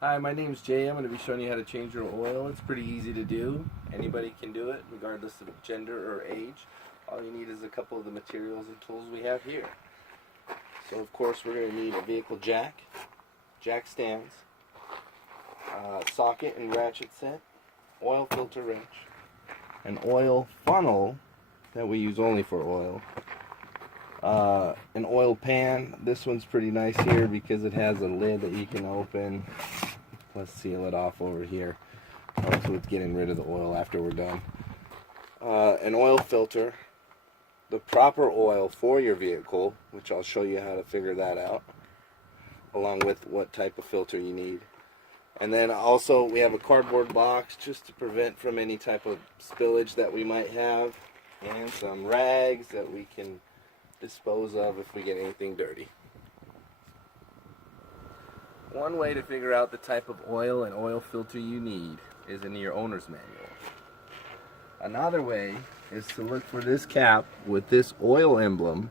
Hi, my name's Jay. I'm going to be showing you how to change your oil. It's pretty easy to do. Anybody can do it, regardless of gender or age. All you need is a couple of the materials and tools we have here. So of course we're going to need a vehicle jack, jack stands, socket and ratchet set, oil filter wrench, an oil funnel that we use only for oil, an oil pan. This one's pretty nice here because it has a lid that you can open. Let's seal it off over here. Helps with getting rid of the oil after we're done. An oil filter, the proper oil for your vehicle, which I'll show you how to figure that out, along with what type of filter you need. And then also we have a cardboard box just to prevent from any type of spillage that we might have, and some rags that we can dispose of if we get anything dirty. One way to figure out the type of oil and oil filter you need is in your owner's manual. Another way is to look for this cap with this oil emblem,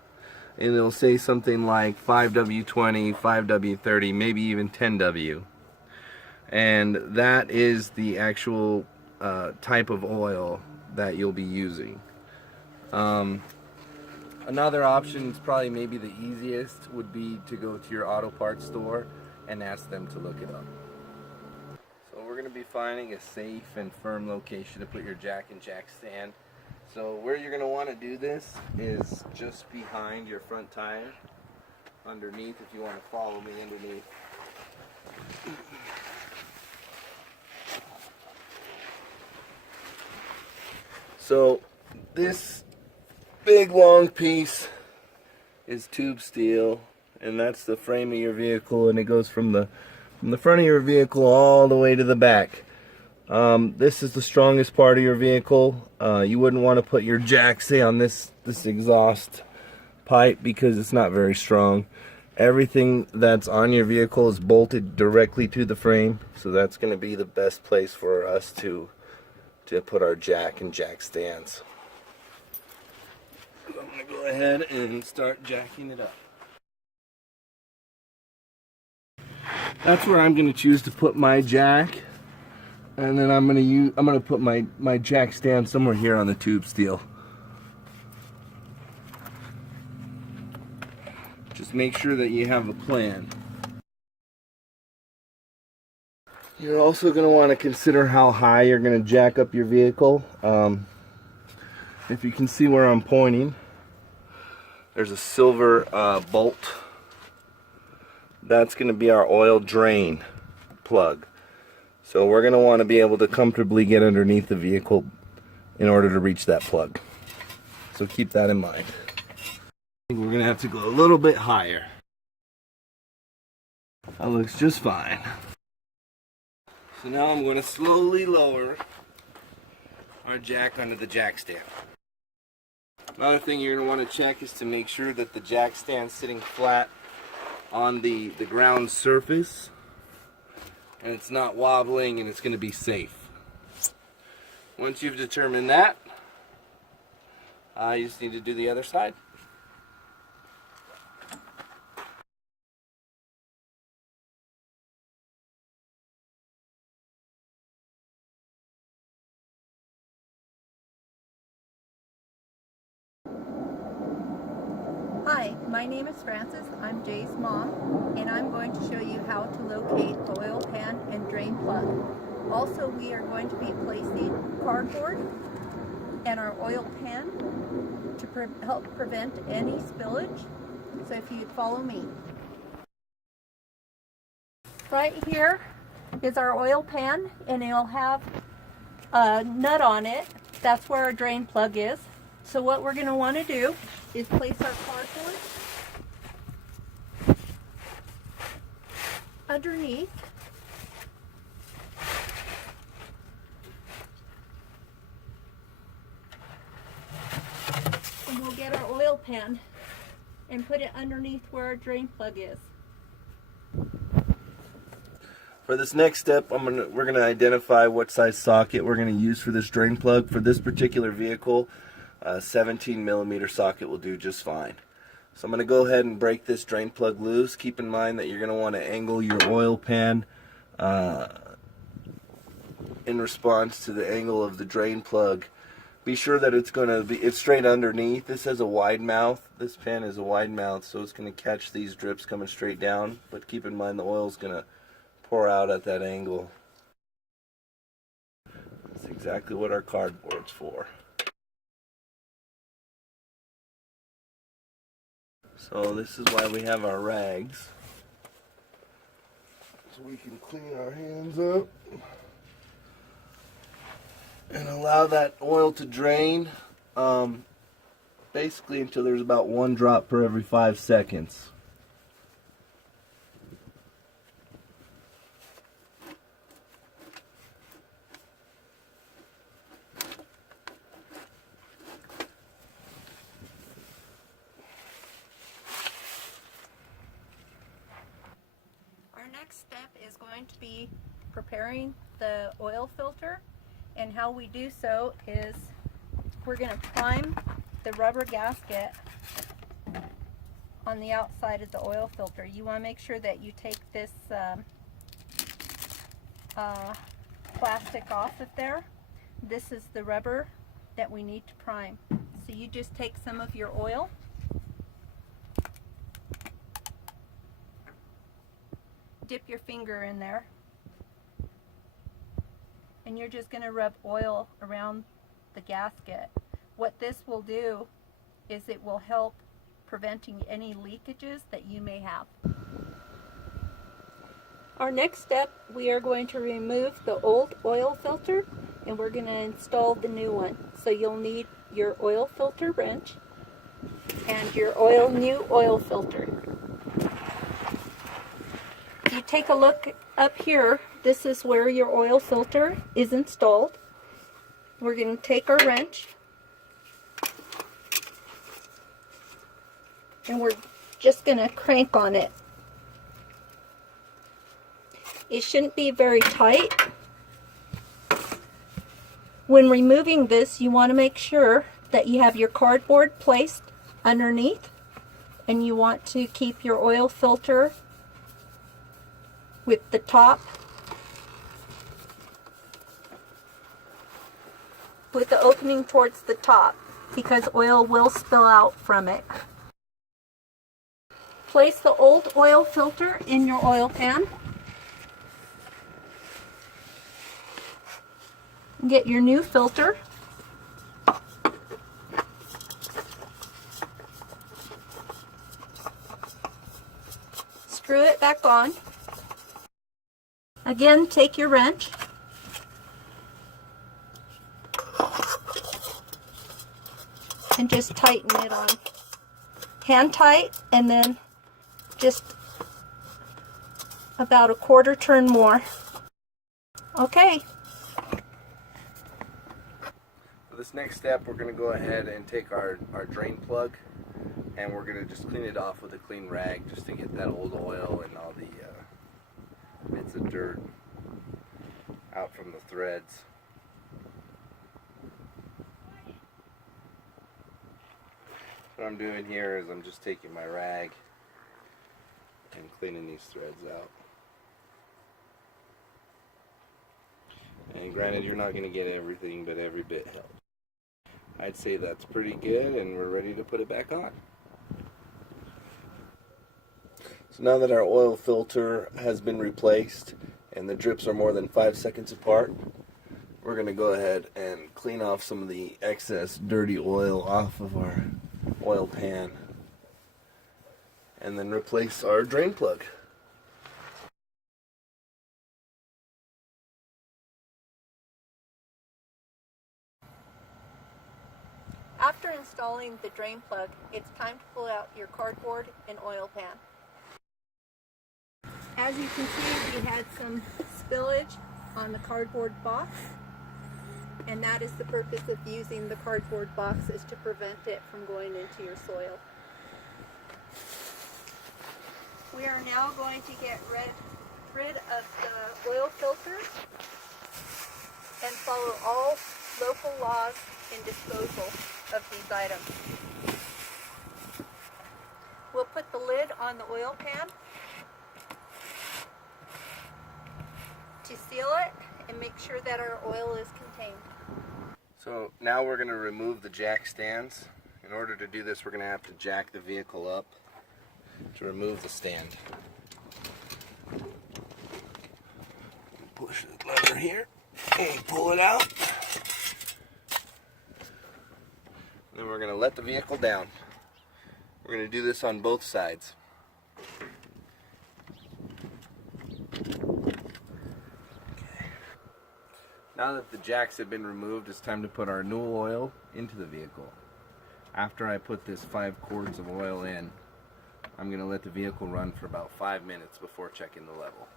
and it'll say something like 5W20, 5W30, maybe even 10W. And that is the actual type of oil that you'll be using. Another option, is probably maybe the easiest, would be to go to your auto parts store and ask them to look it up. So we're going to be finding a safe and firm location to put your jack and jack stand. So where you're going to want to do this is just behind your front tire, underneath, if you want to follow me underneath. So this big long piece is tube steel, and that's the frame of your vehicle, and it goes from the front of your vehicle all the way to the back. This is the strongest part of your vehicle. You wouldn't want to put your jack, say, on this exhaust pipe because it's not very strong. Everything that's on your vehicle is bolted directly to the frame, so that's going to be the best place for us to put our jack and jack stands. So I'm going to go ahead and start jacking it up. That's where I'm going to choose to put my jack, and then I'm going to put my jack stand somewhere here on the tube steel. Just make sure that you have a plan. You're also going to want to consider how high you're going to jack up your vehicle. If you can see where I'm pointing, there's a silver bolt. That's going to be our oil drain plug. So we're going to want to be able to comfortably get underneath the vehicle in order to reach that plug. So keep that in mind. We're going to have to go a little bit higher. That looks just fine. So now I'm going to slowly lower our jack onto the jack stand. Another thing you're going to want to check is to make sure that the jack stand's sitting flat on the ground surface, and it's not wobbling, and it's going to be safe. Once you've determined that, you just need to do the other side. Hi, my name is Frances. I'm Jay's mom, and I'm going to show you how to locate the oil pan and drain plug. Also, we are going to be placing cardboard and our oil pan to help prevent any spillage. So if you'd follow me. Right here is our oil pan, and it'll have a nut on it. That's where our drain plug is. So what we're going to want to do is place our cardboard underneath. And we'll get our oil pan and put it underneath where our drain plug is. For this next step, we're going to identify what size socket we're going to use for this drain plug. For this particular vehicle, a 17 millimeter socket will do just fine. So I'm going to go ahead and break this drain plug loose. Keep in mind that you're going to want to angle your oil pan in response to the angle of the drain plug. Be sure that it's straight underneath. This has a wide mouth. This pan is a wide mouth, so it's going to catch these drips coming straight down. But keep in mind the oil is going to pour out at that angle. That's exactly what our cardboard's for. So this is why we have our rags. So we can clean our hands up and allow that oil to drain basically until there's about 1 drop per every 5 seconds. Our next step is going to be preparing the oil filter, and how we do so is we're going to prime the rubber gasket on the outside of the oil filter. You want to make sure that you take this plastic off of there. This is the rubber that we need to prime. So you just take some of your oil, dip your finger in there, and you're just going to rub oil around the gasket. What this will do is it will help preventing any leakages that you may have. Our next step, we are going to remove the old oil filter and we're going to install the new one. So you'll need your oil filter wrench and your new oil filter. If you take a look up here, this is where your oil filter is installed. We're going to take our wrench and we're just going to crank on it. It shouldn't be very tight. When removing this, you want to make sure that you have your cardboard placed underneath, and you want to keep your oil filter with the top, with the opening towards the top, because oil will spill out from it. Place the old oil filter in your oil pan. Get your new filter. Screw it back on. Again, take your wrench and just tighten it on. Hand tight, and then just about a quarter turn more. Okay. For this next step, we're going to go ahead and take our drain plug, and we're going to just clean it off with a clean rag just to get that old oil and all the bits of dirt out from the threads. What I'm doing here is I'm just taking my rag and cleaning these threads out. And granted, you're not going to get everything, but every bit helps. I'd say that's pretty good, and we're ready to put it back on. So now that our oil filter has been replaced and the drips are more than 5 seconds apart, we're going to go ahead and clean off some of the excess dirty oil off of our oil pan and then replace our drain plug. After installing the drain plug, it's time to pull out your cardboard and oil pan. As you can see, we had some spillage on the cardboard box, and that is the purpose of using the cardboard box, is to prevent it from going into your soil. We are now going to get rid of the oil filter and follow all local laws in disposal of these items. We'll put the lid on the oil pan to seal it and make sure that our oil is contained. So now we're going to remove the jack stands. In order to do this, we're going to have to jack the vehicle up to remove the stand. Push the lever here and pull it out. Then we're going to let the vehicle down. We're going to do this on both sides. Now that the jacks have been removed, it's time to put our new oil into the vehicle. After I put this 5 quarts of oil in, I'm going to let the vehicle run for about 5 minutes before checking the level.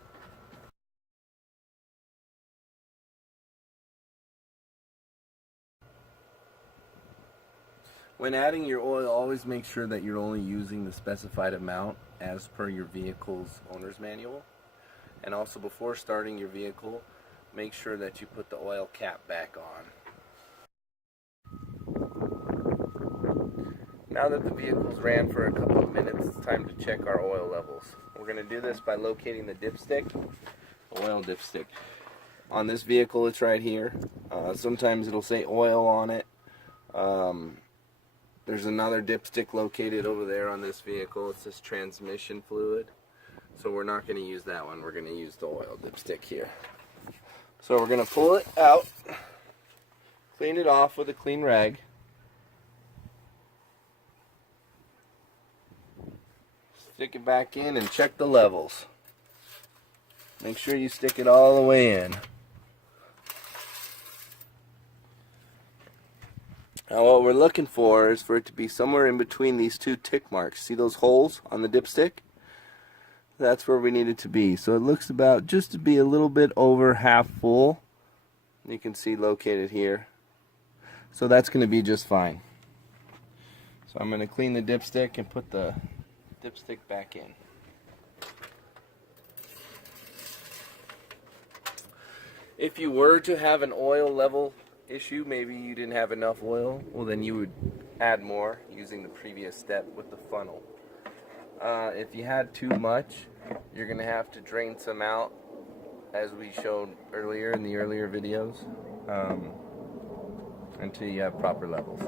When adding your oil, always make sure that you're only using the specified amount as per your vehicle's owner's manual. And also, before starting your vehicle, make sure that you put the oil cap back on. Now that the vehicle's ran for a couple of minutes, it's time to check our oil levels. We're going to do this by locating the dipstick, the oil dipstick. On this vehicle, it's right here. Sometimes it'll say oil on it. There's another dipstick located over there on this vehicle. It says transmission fluid. So we're not going to use that one. We're going to use the oil dipstick here. So we're going to pull it out, clean it off with a clean rag. Stick it back in and check the levels. Make sure you stick it all the way in. Now what we're looking for is for it to be somewhere in between these two tick marks. See those holes on the dipstick? That's where we need it to be. So it looks about just to be a little bit over half full. You can see located here. So that's going to be just fine. So I'm going to clean the dipstick and put the dipstick back in. If you were to have an oil level issue, maybe you didn't have enough oil, well then you would add more using the previous step with the funnel. If you had too much, you're going to have to drain some out, as we showed earlier in the earlier videos, until you have proper levels.